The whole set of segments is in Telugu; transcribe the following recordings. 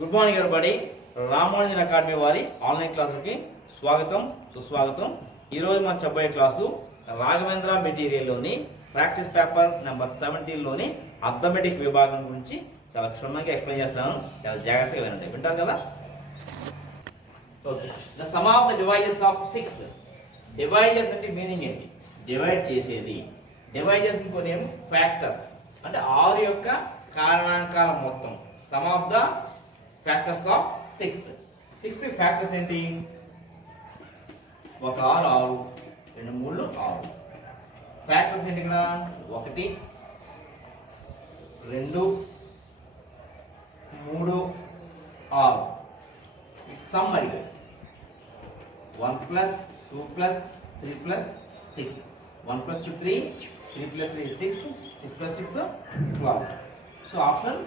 Good morning everybody. Ramanujan academy వారి ఆన్లైన్ క్లాసులకి స్వాగతం సుస్వాగతం. ఈరోజు మనం చెప్పబోయే క్లాసు రాఘవేంద్ర మెటీరియల్లోని ప్రాక్టీస్ పేపర్ నెంబర్ 17లోని అర్థమెటిక్ విభాగం గురించి చాలా క్షుణ్ణంగా ఎక్స్ప్లెయిన్ చేస్తాను. చాలా జాగ్రత్తగా వినండి. వింటారు కదా? Okay. The sum of the devices of 6. Devices అంటే మీనింగ్ ఏంటి? డివైడ్ చేసేది. డివైజెస్ ఇంకోటి ఏమో ఫ్యాక్టర్స్ అంటే 6 యొక్క కారణాంకాల మొత్తం. Some of the factors of 6. 6 factors ఏంటి? ఒక 6, 2 3 6. ఫ్యాక్టర్స్ ఏంటి ఇక్కడ? 1 2 3 6. సమ్ అడిగారు. 1 + 2 + 3 + 6. 1 + 2 3, 3 + 3 6, 6 + 6 12. సో ఆప్షన్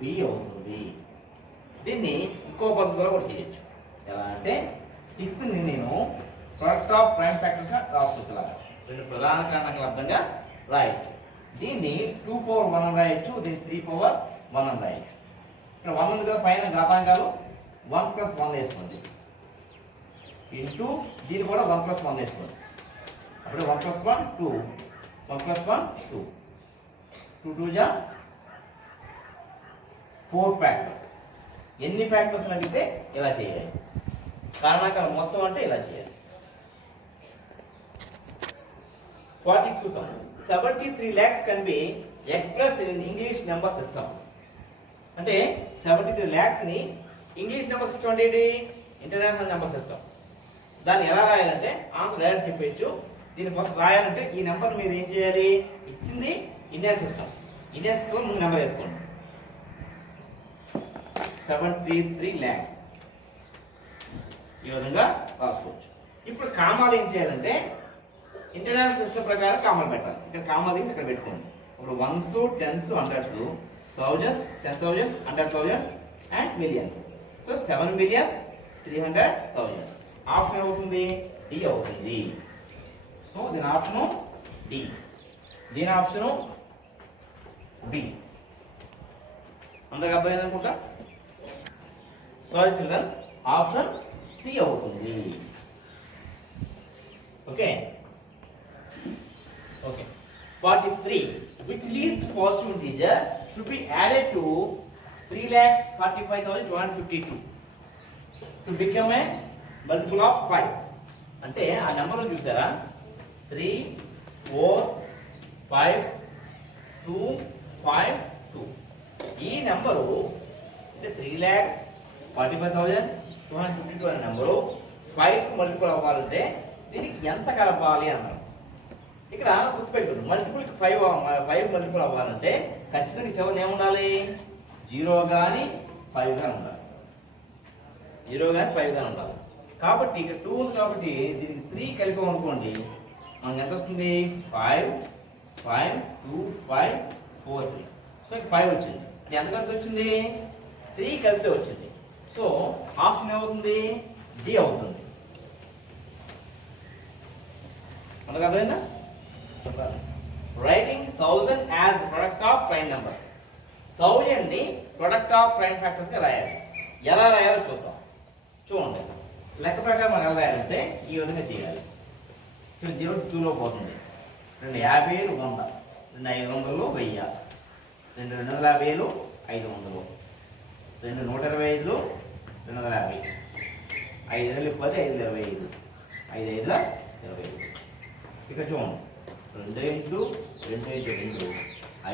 బి అవుతుంది. దీన్ని ఇంకో పద్ధతిలో కూడా చేయొచ్చు. ఎలా అంటే 6ని నేను ప్రొడక్ట్ ఆఫ్ ప్రైమ్ ఫ్యాక్టర్గా రాసుకొచ్చేలాగా 2 ప్రధాన కారణాలకు అర్థంగా రాయొచ్చు. దీన్ని 2/1 అని రాయొచ్చు, దీన్ని 3/1 అని రాయొచ్చు. ఇక్కడ 1 ఉంది కదా, పైన ఘాతాంకాలు 1 + 1 వేసుకోండి ఇంటూ దీన్ని కూడా 1 + 1 వేసుకోండి. అప్పుడు 1 + 1 2, 1 + 1 2, 2 2 జా 4 ఫ్యాక్టర్స్. ఎన్ని ఫ్యాక్టర్స్ అడిగితే ఇలా చేయాలి. కారణాంకాలు మొత్తం అంటే ఇలా చేయాలి. 42 sum. 73 lakhs can be expressed in English number system. అంటే 73 lakhs ని ఇంగ్లీష్ నెంబర్ సిస్టమ్ అంటే ఏంటి? International number system. దాన్ని ఎలా రాయాలంటే ఆన్సర్ డైరెక్ట్ చెప్పేయచ్చు. దీని ఫస్ట్ రాయాలంటే ఈ నెంబర్ మీరు ఏం చేయాలి? ఇచ్చింది ఇండియన్ సిస్టమ్. ఇండియన్ సిస్టమ్ ముందు నెంబర్ వేసుకోండి. 73 lakhs ఈ విధంగా రాసుకోవచ్చు. ఇప్పుడు కామాలు ఏం చేయాలంటే ఇంటర్నేషనల్ సిస్టమ్ ప్రకారం కామాలు పెట్టాలి. ఇక్కడ కామాలు తీసి ఇక్కడ పెట్టుకోండి. ఇప్పుడు 1s 10s 100s 1000s 10,000 100,000 and millions. So 7,300,000. Option అవుతుంది డి అవుతుంది. సో దీని ఆప్షను డి, దీని ఆప్షను బి. అందరికి అర్థమైంది అనుకుంటా. సారీ చిల్డ్రన్, ఆప్షన్ సి అవుతుంది. Okay okay. 43. Which least positive integer should be added to 3,45,252 to become a multiple of 5? అంటే ఆ నెంబర్ చూసారా? 3 4 5 2 5 2. ఈ నెంబరు అంటే 3,45,252 అనే నెంబరు 5కు మల్టిపుల్ అవ్వాలంటే దీనికి ఎంత కలపాలి అన్నారు. ఇక్కడ గుర్తుపెట్టుకోండి, మల్టిపుల్కి 5 మల్టిపుల్ అవ్వాలంటే ఖచ్చితంగా చివరిని ఏముండాలి? 0 కానీ 5 కానీ ఉండాలి. 0 కానీ 5 కానీ ఉండాలి. కాబట్టి ఇక్కడ 2 ఉంది కాబట్టి దీనికి 3 కలిపాం అనుకోండి, మనకి ఎంత వస్తుంది? 5 5 2 5 4 3. సో 5 వచ్చింది. ఎంత కలిపి వచ్చింది? 3 కలిపితే వచ్చింది. సో ఆప్షన్ ఏమవుతుంది? డి అవుతుంది. మనకు అర్థమైందా? Writing 1000 as product of prime numbers. 1000 ని ప్రొడక్ట్ ఆఫ్ ప్రైమ్ ఫ్యాక్టర్స్ గా రాయాలి. ఎలా రాయాలో చూద్దాం. చూడండి, లెక్క ప్రకారం మనం ఎలా రాయాలంటే ఈ విధంగా చేయాలి. 0 2లో పోతుంది. 2 50 100, 2 500 1000, 2 250 500, 2 125 250, 5 5 10 5 25, 5 5 25. ఇక్కడ చూడండి, 2 × 2 × 2, 5 ×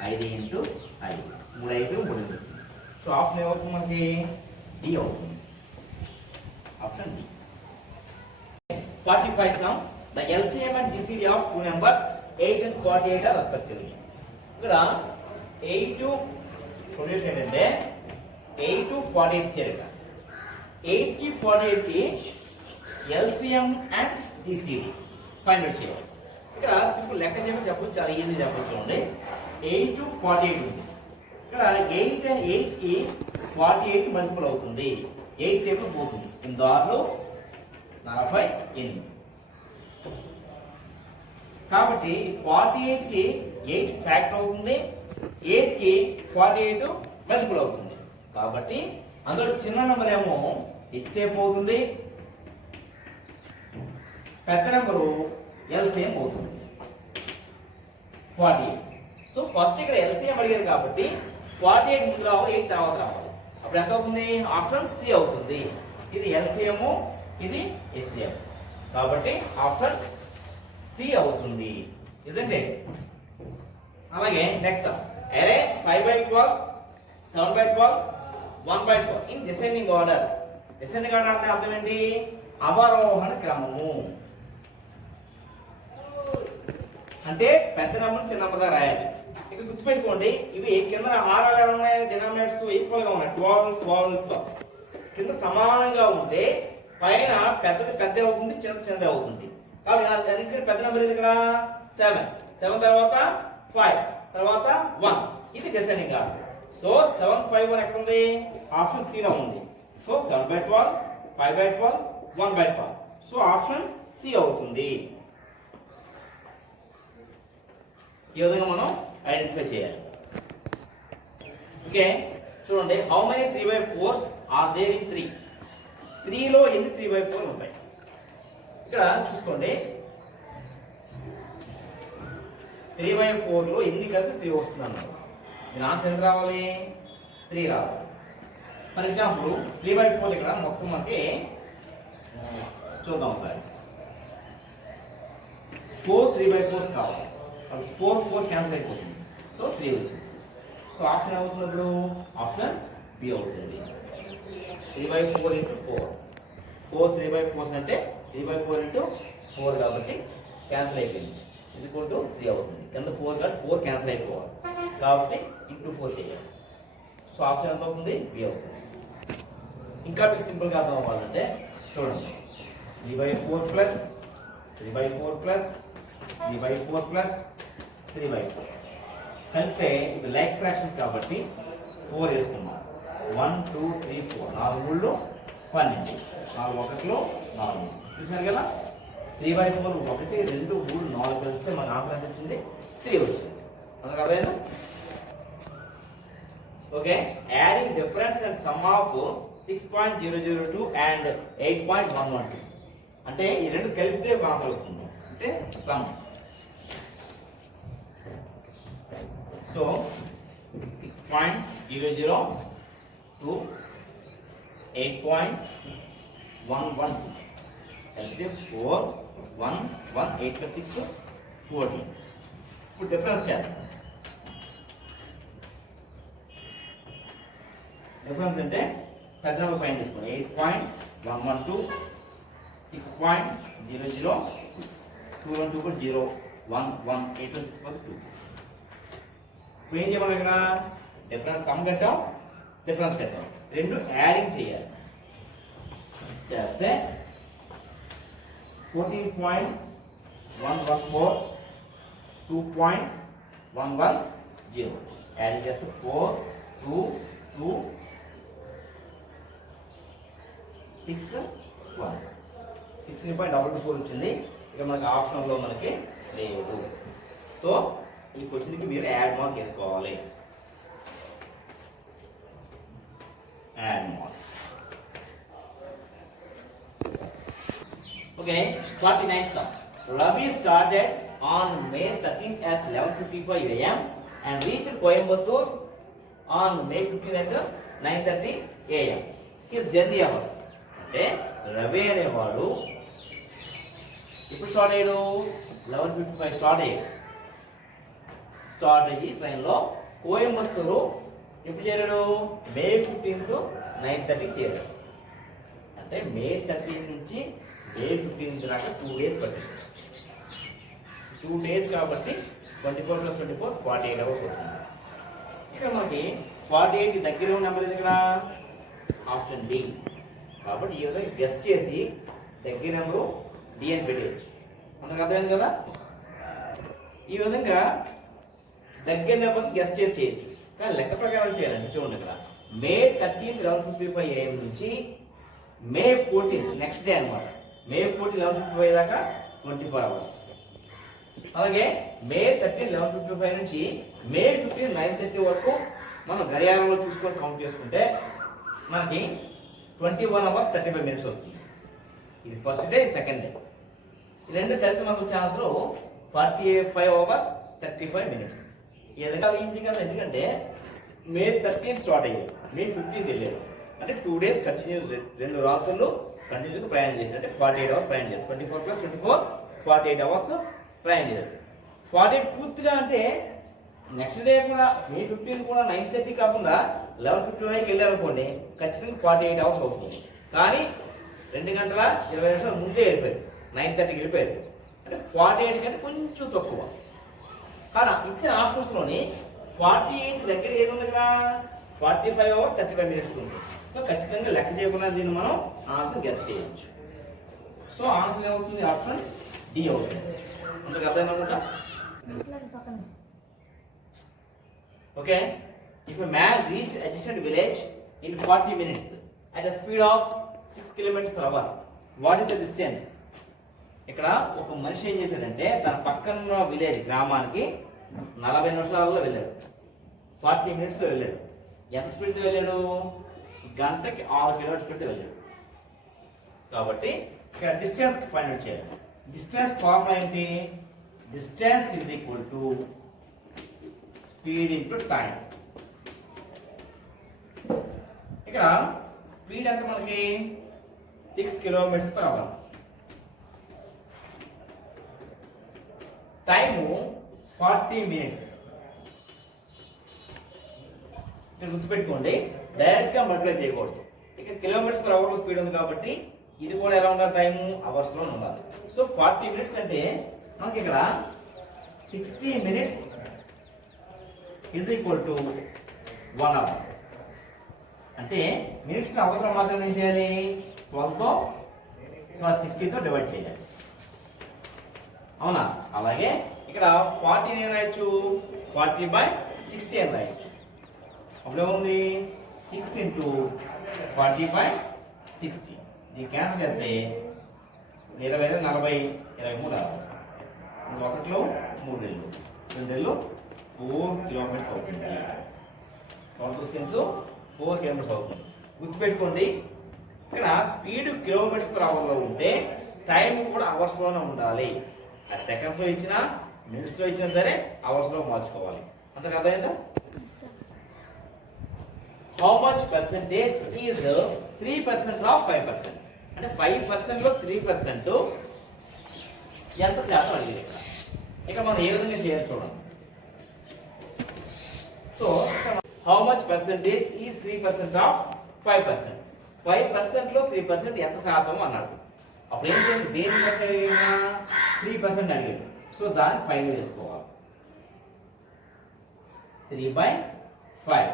5 × 5, 3 5 3. సో ఆప్షన్ ఏమవుతుంది మనకి? డి అవుతుంది. Option D. 45 sum. The LCM and GCD of two numbers 8 and 48 are respectively. ఇక్కడ 8 సొల్యూషన్ ఏంటంటే 8 48 చేరక 8 కి 48 కి LCM and GCD find out చేయాలి. ఇక్కడ సింపుల్ లెక్క చెప్పచ్చు, చాలా ఈజీ చెప్పచ్చు. చూడండి, 8 48 ఉంది. ఇక్కడ 8 కి 48 మల్టిపుల్ అవుతుంది. 8 టేబుల్ పోతుంది. 8 6 48. కాబట్టి 48 కి 8 ఫ్యాక్టర్ అవుతుంది, 8 కి 48 మల్టిపుల్ అవుతుంది. కాబట్టి అందులో చిన్న నెంబర్ ఏమో హెచ్సిఎఫ్ అవుతుంది, పెద్ద నెంబరు ఎల్సిఎం అవుతుంది 48. సో ఫస్ట్ ఇక్కడ ఎల్సిఎం అడిగారు కాబట్టి 48 ముందు రావాలి, 8 తర్వాత రావాలి. అప్పుడు ఎంత అవుతుంది? ఆప్షన్ సి అవుతుంది. ఇది ఎల్సిఎం, ఇది హెచ్సిఎం, కాబట్టి ఆప్షన్ సి అవుతుంది. ఇదండి. అలాగే నెక్స్ట్ అరే 5/12, 7/12, 1/12 in descending order. Descending order అంటే అర్థం ఏంటి? అవరోహణ క్రమము. అంటే పెద్ద నెంబర్ చిన్న నెంబర్ దాకా రాయాలి. ఇక్కడ గుర్తుపెట్టుకోండి, ఇవి కింద హారాలు ఎలా ఉన్నాయి? డినామినేటర్స్ ఈక్వల్ గా ఉన్నాయి, 12, 12, 12. కింద సమానంగా ఉంటే పైన పెద్దది పెద్ద అవుతుంది, చిన్నది అవుతుంది. కాబట్టి పెద్ద నెంబర్ ఇది ఇక్కడ 7, 7 తర్వాత 5 తర్వాత 1. ఇది డిసెండింగ్ ఆర్డర్. సో 7/5 ఎక్కడ ఉంది? ఆప్షన్ సి లో ఉంది. సో 7/12, 5/12, 1/12. సో ఆప్షన్ సి అవుతుంది. ఈ విధంగా మనం ఐడెంటిఫై చేయాలి. ఓకే, చూడండి. How many 3/4s are there in 3? 3 లో ఎన్ని 3/4 ఉంటాయి? ఇక్కడ చూసుకోండి, 3/4 లో ఎన్ని కలిసి 3 వస్తున్నాను. దీని ఆన్సర్ ఎంత రావాలి? 3 రావాలి. ఫర్ ఎగ్జాంపుల్ 3/4 ఇక్కడ మొత్తం మనకి చూద్దాం ఒకసారి. 4 3/4 కావాలి. 4 క్యాన్సిల్ అయిపోతుంది. సో 3 వచ్చింది. సో ఆప్షన్ ఏమవుతుంది? ఇప్పుడు ఆప్షన్ బి అవుతుంది. 3/4 ఇంటూ 4. 4 3/4 అంటే 3/4 ఇంటూ 4 కాబట్టి క్యాన్సిల్ అయిపోయింది. ఇది ఈక్వల్ టు 3 అవుతుంది. కింద 4 కాబట్టి 4 క్యాన్సిల్ అయిపోవాలి కాబట్టి ఇంటూ 4 చేయాలి. సో ఆప్షన్ ఎంత అవుతుంది? బి అవుతుంది. ఇంకా మీకు సింపుల్గా అర్థం అవ్వాలంటే చూడండి, 3/4 ప్లస్ 3/4 ప్లస్ 3/4 ప్లస్ 3/4 కలిపితే ఇది లైక్ ఫ్రాక్షన్స్ కాబట్టి 4 వేసుకున్నాం. 1 2 3 4 4 3 12, 4 1 4. చూసారు కదా, 3/4 1 2 3 4 కలిస్తే మన ఆన్సర్ ఎంత వచ్చింది? 3 వచ్చింది. మనకు అర్థమైందా? Okay, adding difference and some of 6.002 and 8.112 అంటే ఈ రెండు కలిపితే ఒక ఆన్సర్ వస్తుంది. అంటే సమ్. సో 6.002 8.112 అంటే 4 1 1 8 plus 6 14. ఇప్పుడు డిఫరెన్స్ చేద్దాం. డిఫరెన్స్ అంటే పెద్ద నెంబర్ పైన తీసుకోండి. 8.112 6.00 212 కూడా 0 1 1 8 plus 6 2. ఇప్పుడు ఏం చేయమని ఇక్కడ డిఫరెన్స్ సమ్ కట్టాం, డిఫరెన్స్ కట్టాం, రెండు యాడింగ్ చేయాలి. చేస్తే 14.114 2.110 యాడింగ్ చేస్తే 4 2 2 6 1 16.4 వచ్చింది. ఇక మనకి ఆప్షన్లో మనకి లేదు. సో ఈ క్వశ్చన్కి మీరు యాడ్ మార్క్ వేసుకోవాలి. Add mark. Okay, 49th sum. Ravi started on May 13th at 11:55 a.m. and reached Coimbatore on May 15th at 9:30 a.m. His journey hours. అంటే రవి అనేవాడు ఇప్పుడు స్టార్ట్ అయ్యాడు 11:55 స్టార్ట్ అయ్యి ట్రైన్లో కోయంబత్తూరు ఎప్పుడు చేరాడు? మే 15th 9:30 చేరాడు. అంటే మే 13 నుంచి మే 15 దాకా 2 days పట్టింది. 2 days కాబట్టి 24 + 24 48 hours అవుతుంది. ఇక్కడ మనకి 48 దగ్గర ఉన్న నెంబర్ ఇది ఇక్కడ ఆప్షన్ డి. కాబట్టి ఈ విధంగా గెస్ట్ చేసి దగ్గర నెంబరు డి అని పెట్టేయచ్చు. మనకు అర్థమైంది కదా? ఈ విధంగా దగ్గర నెంబర్ గెస్ట్ చేసి చేయొచ్చు, కానీ లెక్క ప్రకారం చేయాలండి. చూడండి ఇక్కడ మే 13th 11:55 AM నుంచి మే 14th నెక్స్ట్ డే అనమాట. మే 14 11:55 దాకా 24 hours. అలాగే మే 13 11:55 నుంచి మే 15 9:30 వరకు మనం గడియారంలో చూసుకొని కౌంట్ చేసుకుంటే మనకి 21 hours 35 minutes వస్తుంది. ఇది ఫస్ట్ డే, సెకండ్ డే. ఈ రెండు కలిపి మనకు వచ్చే ఆన్సర్ 45 hours 35 minutes. ఈ విధంగా ఈజీ కదా, ఎందుకంటే మే 13 స్టార్ట్ అయ్యాయి, మే 15 వెళ్ళారు. అంటే 2 days కంటిన్యూ, 2 రాత్రులు కంటిన్యూగా ప్రయాణం చేశారు. అంటే 48 hours ప్రయాణం చేశారు. 24 + 24 48 hours ప్రయాణం చేశారు. 48 పూర్తిగా అంటే నెక్స్ట్ డే కూడా మే 15 కూడా 9:30 కాకుండా 11:59కి వెళ్ళారు అనుకోండి, ఖచ్చితంగా 48 hours అవుతుంది. కానీ 2 గంటల 20 నిమిషాలు ముందే వెళ్ళిపోయారు, 9:30కి వెళ్ళిపోయారు. అంటే 48 కంటే కొంచెం తక్కువ. కానీ ఇచ్చిన ఆప్షన్స్లోని 48 దగ్గర ఏది ఉంది కదా, 45 hours 35 minutes ఉంది. సో ఖచ్చితంగా లెక్క చేయకుండా దీన్ని మనం ఆన్సర్ గెస్ చేయవచ్చు. సో ఆన్సర్ ఏమవుతుంది, ఆప్షన్ డి అవుతుంది. అందుకు అర్థమైందనుకుంటా. Okay, if a man reach adjacent village in 40 minutes at a speed of 6 km/h, what is the distance? ఇక్కడ ఒక మనిషి ఏం చేశాడంటే తన పక్కన విలేజ్ గ్రామానికి 40 నిమిషాల్లో వెళ్ళాడు, 40 minutes లో వెళ్ళాడు. ఎంత స్పీడ్తో వెళ్ళాడు? గంటకి 6 కిలోమీటర్స్ వెళ్ళాడు. కాబట్టి ఇక్కడ డిస్టెన్స్ ఫైండ్ అవుట్ చేయాలి. డిస్టెన్స్ ఫార్ములా ఏంటి? Distance is equal to speed into time. ఇక్కడ స్పీడ్ ఎంత మనకి 6 km/h, టైము 40 minutes. గుర్తుపెట్టుకోండి, డైరెక్ట్ గా మల్టిప్లై చేయకూడదు. ఇక km/h స్పీడ్ ఉంది కాబట్టి ఇది కూడా ఎలా ఉండాలి, టైము అవర్స్ లో ఉండాలి. సో 40 minutes అంటే మనకి ఇక్కడ 60 minutes is equal to 1 hour. అంటే మినిట్స్ అవసరం మాత్రం ఏం చేయాలి, 12తో 60తో డివైడ్ చేయాలి. అవునా? అలాగే ఇక్కడ 40 ఏం రాయొచ్చు, 40/60 అని రాయొచ్చు. అప్పుడు ఏముంది, 6 × 40/60. దీన్ని క్యాన్సిల్ చేస్తే 20, 40, 23 ఒకటిలో 3 రెళ్ళు, 2 రెళ్ళు 4 kilometers అవుతుంది. టోటల్ డిస్టెన్స్ 4 kilometers అవుతుంది. గుర్తుపెట్టుకోండి, ఇక్కడ స్పీడ్ km/h లో ఉంటే టైం కూడా అవర్స్ లోనే ఉండాలి. సెకండ్స్ లో ఇచ్చినా మినిట్స్ లో ఇచ్చినా సరే అవర్స్ లో మార్చుకోవాలి. అంతకు అర్థమైందా? How much percentage is 3% of 5%? అంటే 5% లో 3% ఎంత శాతం అడిగింది ఇక్కడ. ఇక్కడ మనం ఏ విధంగా చేయాలి చూడండి. So how much percentage is 3% of 5%? 5% లో 3% ఎంత శాతం అన్నాడు. అప్పుడు ఏం చేయాలి, దేని బట్టి 3% అడిగాడు. సో దాన్ని 5 వేసుకోవాలి. 3/5.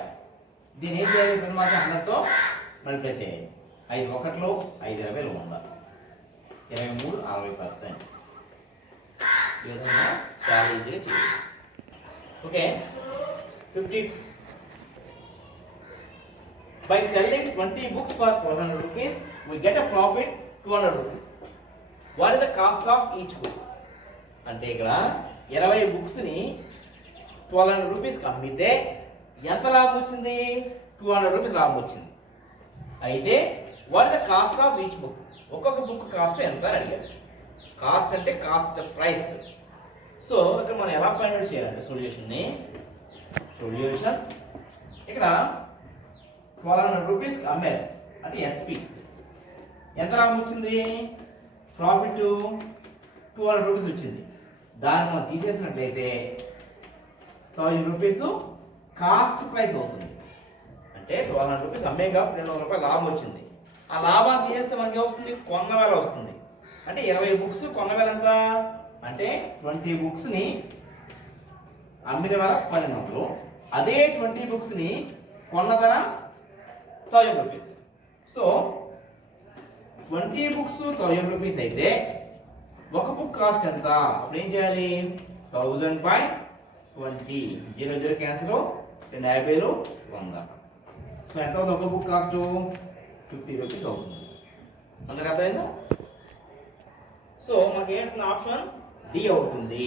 దీన్ని ఏం చేయాలి, ఇప్పుడు మాత్రం 100తో మల్టిప్లై చేయాలి. 5 ఒకటిలో 5 20లో ఉండాలి. 23 60%. ఈ విధంగా చాలా ఈజీగా చేయాలి. Okay, 50. By selling 20 books for 400 rupees, we get a profit 200 rupees. What is the cost of each book? అంటే ఇక్కడ 20 బుక్స్ ని 1200 రూపీస్ అమ్మితే ఎంత లాభం వచ్చింది, 200 రూపీస్ లాభం వచ్చింది. అయితే what is the cost of each book? ఒక్కొక్క బుక్ కాస్ట్ ఎంత అని అడిగారు. కాస్ట్ అంటే కాస్ట్ ప్రైస్. సో ఇక్కడ మనం ఎలా ఫైండ్ అవుట్ చేయాలంటే సొల్యూషన్ ఇక్కడ 1200 రూపీస్ అమ్మారు అంటే ఎస్పీ. ఎంత లాభం వచ్చింది, ప్రాఫిట్ 200 రూపీస్ వచ్చింది. దాన్ని మనం తీసేసినట్లయితే 1000 రూపీస్ కాస్ట్ ప్రైస్ అవుతుంది. అంటే 1200 రూపీస్ అమ్మే కాబట్టి 200 రూపాయలు లాభం వచ్చింది. ఆ లాభాన్ని తీసేస్తే మనకి వస్తుంది, కొన్న వేల వస్తుంది. అంటే 20 బుక్స్ కొన్న వేల ఎంత అంటే 20 బుక్స్ ని అమ్మిన వేల 1200. అదే 20 బుక్స్ ని కొన్న ధర 1000 రూపీస్. సో 20 బుక్స్ 1000 రూపీస్ అయితే ఒక బుక్ కాస్ట్ ఎంత? అప్పుడు ఏం చేయాలి, 1000/20. 0 0 క్యాన్సిల్, 250 100. సో ఎంత అవుతుంది ఒక బుక్ కాస్ట్? 50 రూపీస్ అవుతుంది. అందుకు అర్థమైందా? సో మనకి ఏంటి, ఆప్షన్ డి అవుతుంది.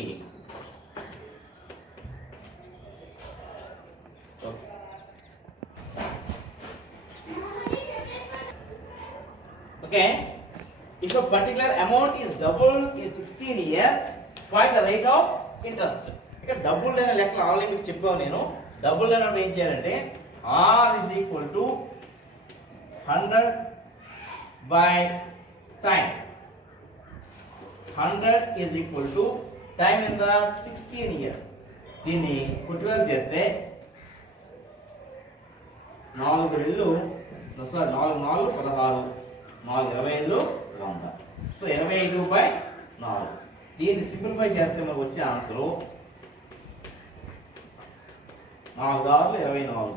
Okay, if a particular amount is doubled in 16 years, find the rate of interest. ఇక్కడ డబుల్ అనే లెక్కలు ఆల్రెడీ మీకు చెప్పాను నేను. డబుల్ అయినప్పుడు ఏం చేయాలంటే r is equal to 100 by time. 100 is equal to time in the 16 years. దీన్ని కుట్రలు చేస్తే 4 2 16 4 25 100. So 25 by 4. దీన్ని సింప్లిఫై చేస్తే మనకు వచ్చే ఆన్సర్ 4 6 24.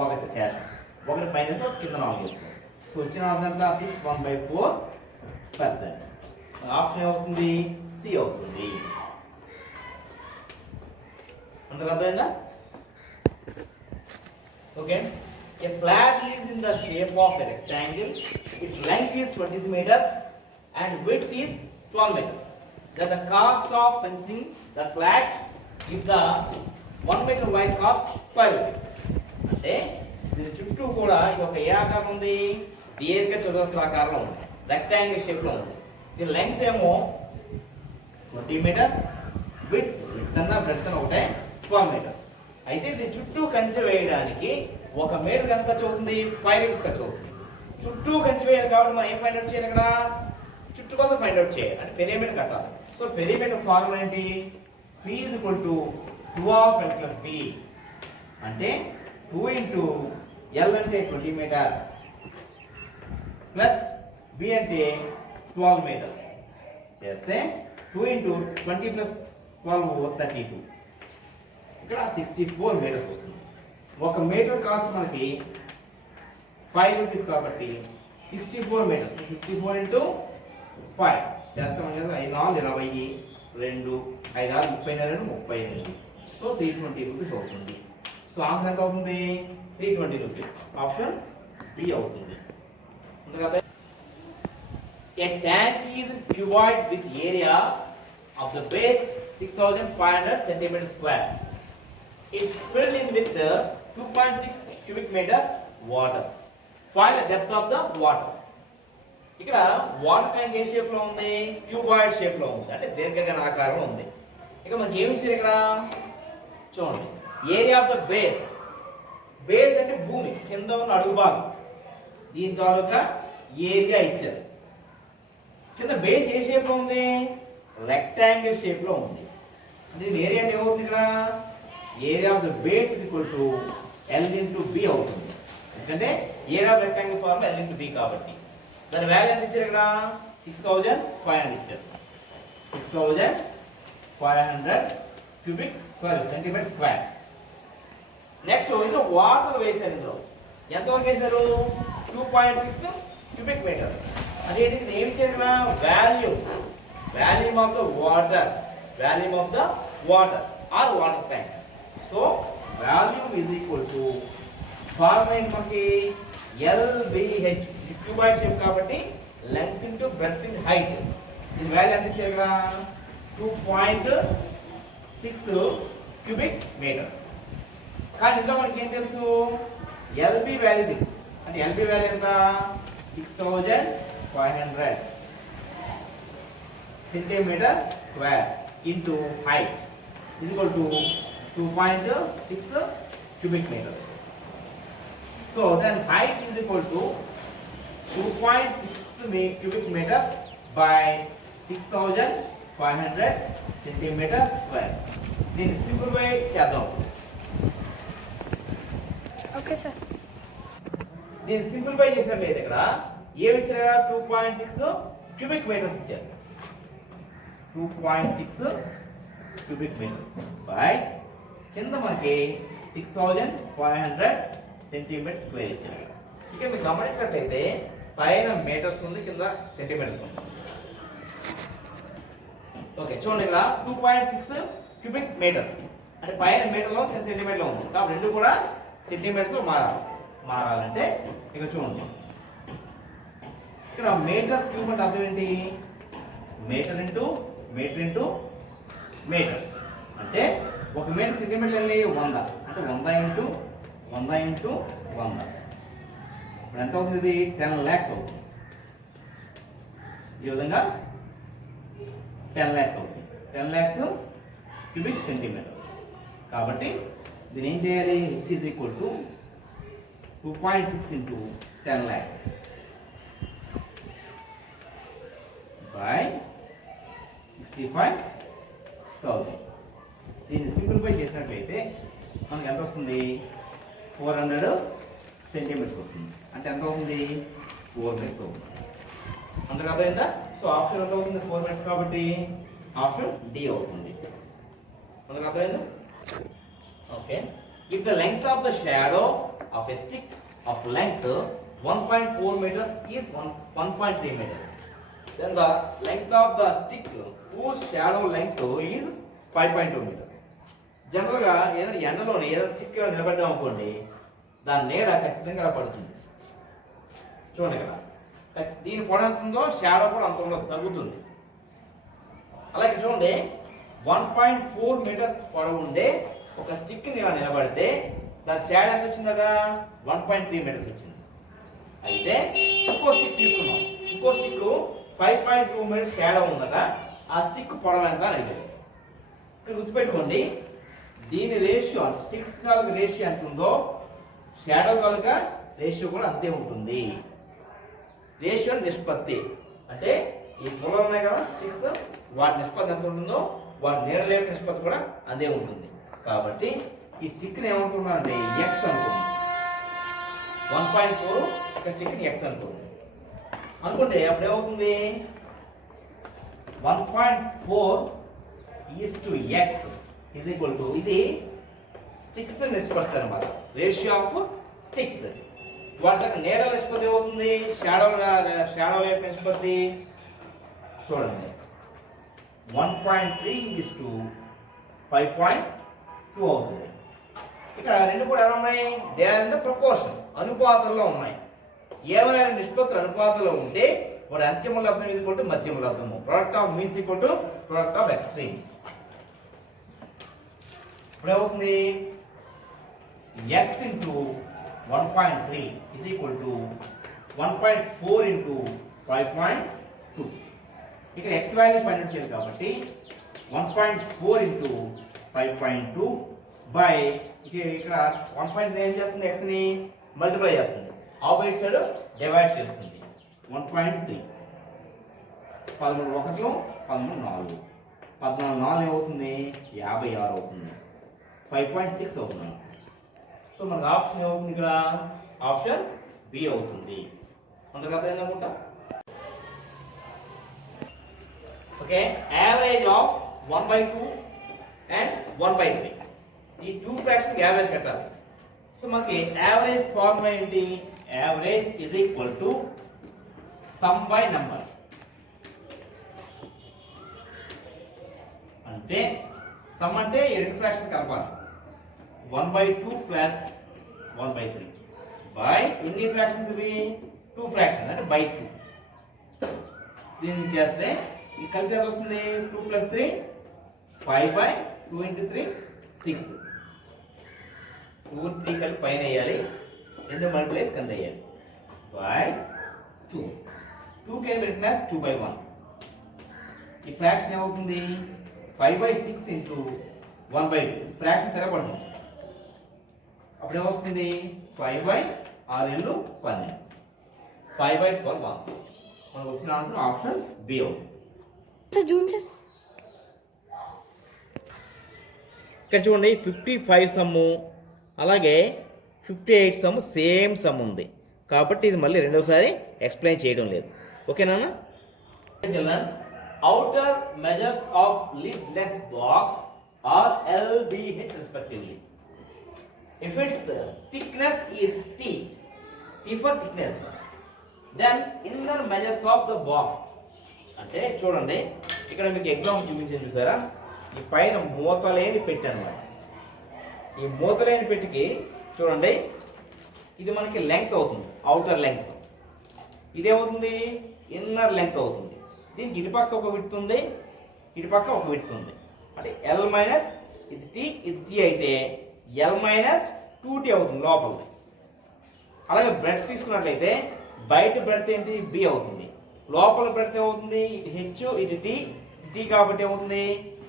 ఒకటి శేషం, ఒకటి పైన కింద 4 వేసుకోవాలి. సో వచ్చిన ఆన్సర్ ఎంత 61/4%. ఆప్షన్ అవుతుంది సి అవుతుంది. అందరూ అర్థమైందా? Okay, a flat is in the shape of a rectangle. Its length is 20 meters and width is 12 meters. Then the cost of fencing the flat if the 1 meter wide cost 5 rupees. అంటే దీని చుట్టూ కూడా ఇది ఒక ఏ ఆకారం ఉంది, దీర్ఘ చతురస్రాకారంలో ఉంది, రెక్టాంగిల్ షేప్ లో ఉంది. దీని లెంగ్త్ ఏమో 20 మీటర్స్, విడ్త్ అన్న బ్రెడ్త్ ఒకటే 12 మీటర్స్. అయితే దీని చుట్టూ కంచె వేయడానికి 1 మీటర్ ఎంత ఖర్చు అవుతుంది? 5 రూపీస్ ఖర్చు అవుతుంది. చుట్టూ కంచె వేయాలి కాబట్టి మనం ఏం ఫైండ్ అవుట్ చేయాలి? ఇక్కడ చుట్టుకొలత ఫైండ్ అవుట్ చేయాలి, అంటే పెరిమీటర్ కట్టాలి. సో పెరిమీటర్ ఫార్ములా ఏంటి? P is equal to 2 of L plus B. అంటే 2 into L అంటే 20 మీటర్స్ ప్లస్ B అంటే 12 మీటర్స్ చేస్తే 2 into 20 plus 12 32. ఇక్కడ 64 మీటర్స్ వస్తుంది. 1 మీటర్ కాస్ట్ మనకి 5 రూపీస్ కాబట్టి 64 మీటర్స్. 64 into 5 చేస్తాం కదా, 5 4 20, 2 5 6 32 38. సో 320 రూపీస్ అవుతుంది. సో ఆన్సర్ ఎంత అవుతుంది? 320 రూపీస్. ఆప్షన్ బి అవుతుంది. A tank is cuboid with area of the base 6500 centimeters square. It's filled in with 2.6 cubic meters water. Find the depth of the water. ఇక్కడ వాటర్ ట్యాంక్ ఏ షేప్ లో ఉంది? క్యూబాయిడ్ షేప్ లో ఉంది, అంటే దీర్ఘగణ ఆకారంలో ఉంది. ఇక మనకి ఏమి ఇచ్చారు ఇక్కడ చూడండి, area of the base. Base అంటే భూమి కింద ఉన్న అడుగు భాగం, దీని తాలూకా ఏరియా ఇచ్చారు. కింద బేస్ ఏ షేప్ లో ఉంది? రెక్టాంగిల్ షేప్ లో ఉంది. అంటే దీని ఏరియా అంటే ఏమవుతుంది? ఇక్కడ area of the base is equal to L into B అవుతుంది. ఎందుకంటే area of rectangle form L into B కాబట్టి. దాని వాల్యూ ఎంత ఇచ్చారు? ఇక్కడ 6500 ఇచ్చారు. 6500 సెంటీమీటర్ స్క్వేర్. నెక్స్ట్ ఇది వాటర్ వేసారు. ఇందులో ఎంతవరకు వేసారు? 2.6 క్యూబిక్ మీటర్స్. అదేంటి ఏం ఇచ్చారు? ఇక్కడ volume of the water, or water tank. So volume is equal to formula మనకి LBH. క్యూబాయిడ్ షేప్ కాబట్టి length into breadth into height. దీని వాల్యూ ఎంత ఇచ్చారు? ఇక్కడ 2.6 క్యూబిక్ మీటర్స్. కానీ ఇందులో మనకి ఏం తెలుసు? LB వాల్యూ తెలుసు. అంటే LB వాల్యూ ఎంత? 6500 centimetre square into height is equal to 2.6 cubic meters. So then height is equal to 2.6 cubic meters by 6500 centimeter square. దీన్ని సింప్లిఫై చేద్దాం. Okay sir. దీన్ని సింప్లిఫై చేసినట్లయితే ఇక్కడ ఏమి ఇచ్చారు? 2.6 cubic meters ఇచ్చారు. 2.6 cubic meters by కింద మనకి 6500 సెంటీమీటర్ స్క్వేర్ ఇచ్చారు. ఇక మీరు గమనించినట్లయితే పైన మీటర్స్ ఉంది, కింద సెంటీమీటర్స్ ఉంది. ఓకే చూడండి, ఇక్కడ 2.6 క్యూబిక్ మీటర్స్ అంటే పైన మీటర్లో కింద సెంటీమీటర్లో ఉంది కాబట్టి రెండు కూడా సెంటీమీటర్స్ మారాలంటే ఇక చూడండి, ఇక్కడ మీటర్ క్యూబ్ అంటే అర్థం ఏంటి? Metre into metre into metre అంటే ఒక మీటర్ సెంటీమీటర్ వెళ్ళి 100 అంటే 100 ఇంటూ 100 ఇంటూ 100. ఇప్పుడు ఎంత అవుతుంది? ఇది 10 lakhs అవుతుంది. ఈ విధంగా 10 lakhs అవుతుంది. 10 lakhs క్యూబిక్ సెంటీమీటర్. కాబట్టి దీన్ని ఏం చేయాలి? h is equal to 2.6 into 10 lakhs by 65,000. దీన్ని సింప్లిఫై చేసినట్లయితే మనకి ఎంత వస్తుంది? 400 సెంటీమీటర్స్ వస్తుంది. అంటే ఎంత అవుతుంది? 4 minutes అవుతుంది. అంతకు అర్థమైందా? సో ఆప్షన్ ఎంత అవుతుంది? 4 minutes కాబట్టి ఆప్షన్ డి అవుతుంది. మనకు అర్థమైందా? Okay. If the length of the shadow of a stick of length 1.4 meters is 1.3 meters, then the length of the stick whose shadow length is 5.2 meters. జనరల్గా ఏదైనా ఎండలోని ఏదైనా స్టిక్ నిలబడ్డాం అనుకోండి, దాని నీడ ఖచ్చితంగా అలా పడుతుంది. చూడండి కదా, దీని పొడ ఎంత ఉందో షాడో కూడా అంత ఉండదు, తగ్గుతుంది. అలాగే చూడండి, 1.4 meters పొడవు ఉండే ఒక స్టిక్ నిలబడితే దాని షాడో ఎంత వచ్చింది కదా? 1.3 meters వచ్చింది. అయితే ఇంకో స్టిక్ తీసుకున్నాం. ఇంకో స్టిక్ 5.2 meters షాడో ఉందట. ఆ స్టిక్ పొడవు ఎంత అని అడిగారు. ఇక్కడ గుర్తుపెట్టుకోండి, దీని రేషియో స్టిక్స్ తాలూకు రేషియో ఎంత ఉందో షాడో తాలూకా రేషియో కూడా అంతే ఉంటుంది. రేషియో నిష్పత్తి అంటే ఈ పొలం ఉన్నాయి కదా స్టిక్స్, వాటి నిష్పత్తి ఎంత ఉంటుందో వాటి నీడలేక నిష్పత్తి కూడా అదే ఉంటుంది. కాబట్టి ఈ స్టిక్ని ఏమనుకున్నారంటే ఎక్స్ అనుకోండి. 1.4 ఒక స్టిక్ని ఎక్స్ అనుకోండి. అనుకుంటే అప్పుడు ఏమవుతుంది? 1.4 is to X is equal to, ఇది స్టిక్స్ నిష్పత్తి అనమాట, రేషియో ఆఫ్ స్టిక్స్. వాటి నీడల నిష్పత్తి ఏమవుతుంది? షాడో యొక్క నిష్పత్తి చూడండి, 1.3 ఈజ్ టు 5.2 అవుతుంది. ఇక్కడ రెండు కూడా ఎలా ఉన్నాయి? They are in the proportion, అనుపాతంలో ఉన్నాయి. ఏమైనా నిష్పత్తులు అనుపాతంలో ఉంటే వాటి అంత్యమ లబ్ధం ఈజ్ ఈక్వల్ టు మధ్యమ లబ్ధము, product of means equal to product of extremes. ఇప్పుడు ఏమవుతుంది? x into 1.3 is equal to 1.4 into 5.2. ఇక్కడ x వాల్యూ ఫైండ్ అవుట్ చేయాలి కాబట్టి 1.4 into 5.2 బై ఇక్కడ 1.3 ఏం చేస్తుంది? x ని మల్టిప్లై చేస్తుంది, ఆపోజిట్ సైడ్ డివైడ్ చేస్తుంది. 1.3 13 1 13 4 14 4 ఏమవుతుంది? 56 అవుతుంది. 5.6 అవుతుంది. సో మనకు ఆప్షన్ ఏమవుతుంది? ఇక్కడ ఆప్షన్ బి అవుతుంది. అంతకు అర్థం ఏందనుకుంటా? ఓకే. యావరేజ్ ఆఫ్ 1/2 అండ్ 1/3, ఈ 2 ఫ్రాక్షన్ యావరేజ్ కట్టాలి. సో మనకి యావరేజ్ ఫార్ములా ఏంటి? Average is equal to sum by number. అంటే సమ్ అంటే ఈ రెండు ఫ్రాక్షన్ కలపాలి. 1/2 ప్లస్ 1/3 బై ఎన్ని ఫ్రాక్షన్స్ ఇవి? 2 ఫ్రాక్షన్ అంటే బై 2. దీన్ని చేస్తే ఈ కలిపి ఎంత వస్తుంది? 2 + 3 5/2 × 3 6. 2 3 కలిపి పైన వేయాలి, 2 మల్టిప్లైస్ కింద వేయాలి by 2. 2 can be written as 2/1. ఈ ఫ్రాక్షన్ ఏమవుతుంది? 5/6 ఇంటూ 1/2. ఫ్రాక్షన్ తెరపడము, అప్పుడు ఏమొస్తుంది? 5/6 12. 5/12 మనకు వచ్చిన ఆన్సర్ ఆప్షన్ బి అవుతుంది. ఇక్కడ చూడండి, 55 సమ్ము అలాగే 58 సమ్ము సేమ్ సమ్ ఉంది కాబట్టి ఇది మళ్ళీ రెండోసారి ఎక్స్ప్లెయిన్ చేయడం లేదు. ఓకేనా? outer measures of lidless box are LBH respectively. If its thickness is T for thickness, then inner measures of the box. అంటే చూడండి, ఇక్కడ మీకు ఎగ్జాంపుల్ చూపించాను చూసారా? ఈ పైన మూతలేని పెట్టి అన్నమాట. ఈ మూతలేని పెట్టికి చూడండి, ఇది మనకి లెంగ్త్ అవుతుంది, అవుటర్ లెంగ్త్. ఇదేమవుతుంది? ఇన్నర్ లెంగ్త్ అవుతుంది. దీనికి ఇటుపక్క ఒక విడ్త్ ఉంది, ఇటుపక్క ఒక విడ్త్ ఉంది. అంటే L మైనస్ ఇది T, ఇది T అయితే L మైనస్ 2T అవుతుంది లోపల. అలాగే బ్రెడ్త్ తీసుకున్నట్లయితే బయట బ్రెడ్త్ ఏంటి? B అవుతుంది. లోపల పెడితే అవుతుంది ఇది హెచ్ ఇది టీ టీ కాబట్టి ఏమవుతుంది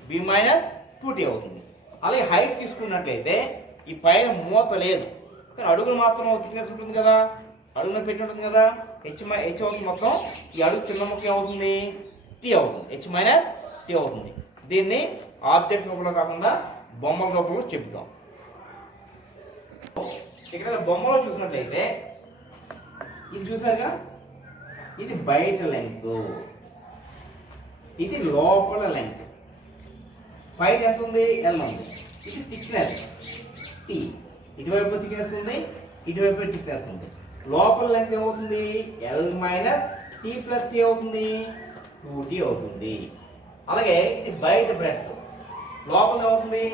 బి మైనస్ 2t అవుతుంది. అలాగే హైట్ తీసుకున్నట్లయితే ఈ పైన మూత లేదు కానీ అడుగులు మాత్రం థిక్నెస్ ఉంటుంది కదా, అడుగున పెట్టి ఉంటుంది కదా, హెచ్ అవుతుంది మొత్తం. ఈ అడుగు చిన్న ముక్క ఏమవుతుంది టీ అవుతుంది, హెచ్ మైనస్ టీ అవుతుంది. దీన్ని ఆబ్జెక్ట్ రూపంలో కాకుండా బొమ్మల రూపంలో చెప్తాం. ఇక్కడ బొమ్మలో చూసినట్లయితే ఇది చూసారుగా, ఇది బయట లెంగ్త్, ఇది లోపల లెంగ్త్. పైన ఎంత ఉంది ఎల్ ఉంది. ఇది థిక్నెస్ టీ, ఇటువైపు థిక్నెస్ ఉంది, ఇటువైపు థిక్నెస్ ఉంది. లోపల లెంగ్త్ ఏమవుతుంది L minus T plus T అవుతుంది, 2t అవుతుంది. అలాగే ఇది బయట బ్రెడ్త్, లోపల ఏమవుతుంది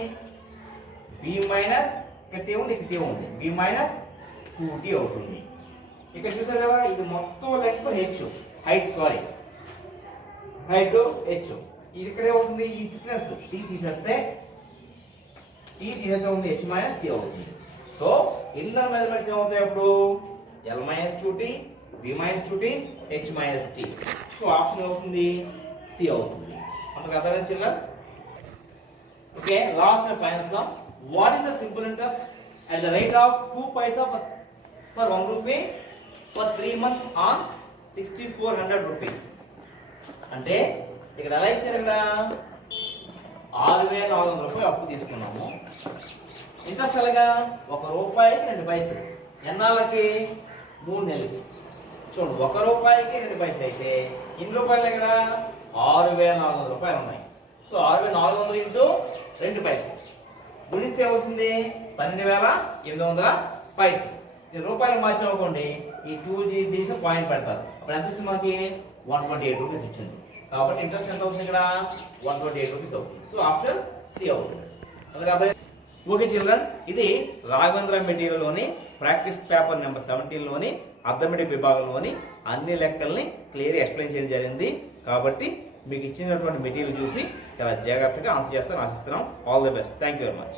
బి మైనస్ ఇక్కడ టీ ఉంది, ఇక్కడ టీ ఉంది, బి మైనస్ 2t అవుతుంది. ఇక్కడ చూసారు కదా, ఇది మొత్తం length H, height sorry height H. ఇది ఇక్కడ ఏమవుతుంది ఈ థిక్నెస్ టీ తీసేస్తే ఉంది హెచ్ మైనస్ టీ అవుతుంది. సో ఇన్నర్ మెజర్మెంట్స్ ఏమవుతాయి అప్పుడు L minus 2t, B minus 2t, H minus T. So option అవుతుంది సి అవుతుంది. మనకు అర్థమైంది children? Okay, last and final sum. What is the simple interest at the rate of 2 paisa for 1 rupee for 3 months on 6400 rupees? అంటే ఇక్కడ ఎలా ఇచ్చారు, ఇక్కడ 6400 రూపాయలు అప్పు తీసుకున్నాము. ఇంట్రెస్ట్ అలాగా 1 రూపాయికి 2 పైసలు, ఎన్నాళ్ళకి 3 నెలలకి. చూడండి 1 రూపాయికి 2 పైసలు అయితే ఎన్ని రూపాయలు ఇక్కడ 6400 రూపాయలు ఉన్నాయి. సో 6400 ఇంటూ 2 పైసలు గుణిస్తే వస్తుంది 12800 పైసలు. ఇది రూపాయలు మార్చామనుకోండి, ఈ 2 పాయింట్ పెడతారు, అప్పుడు ఎంత వచ్చింది మనకి 128 రూపీస్ వచ్చింది. కాబట్టి ఇంట్రెస్ట్ ఎంత అవుతుంది ఇక్కడ 128 రూపీస్ అవుతుంది. సో ఆప్షన్ సి అవుతుంది. అలాగే ఓకే చిల్డ్రన్, ఇది రాఘవేంద్ర మెటీరియల్లోని ప్రాక్టీస్ పేపర్ నెంబర్ 17లోని అర్థమెటిక్ విభాగంలోని అన్ని లెక్కల్ని క్లియర్గా ఎక్స్ప్లెయిన్ చేయడం జరిగింది. కాబట్టి మీకు ఇచ్చినటువంటి మెటీరియల్ చూసి చాలా జాగ్రత్తగా ఆన్సర్ చేస్తాను ఆశిస్తున్నాం. All the best. Thank you very much.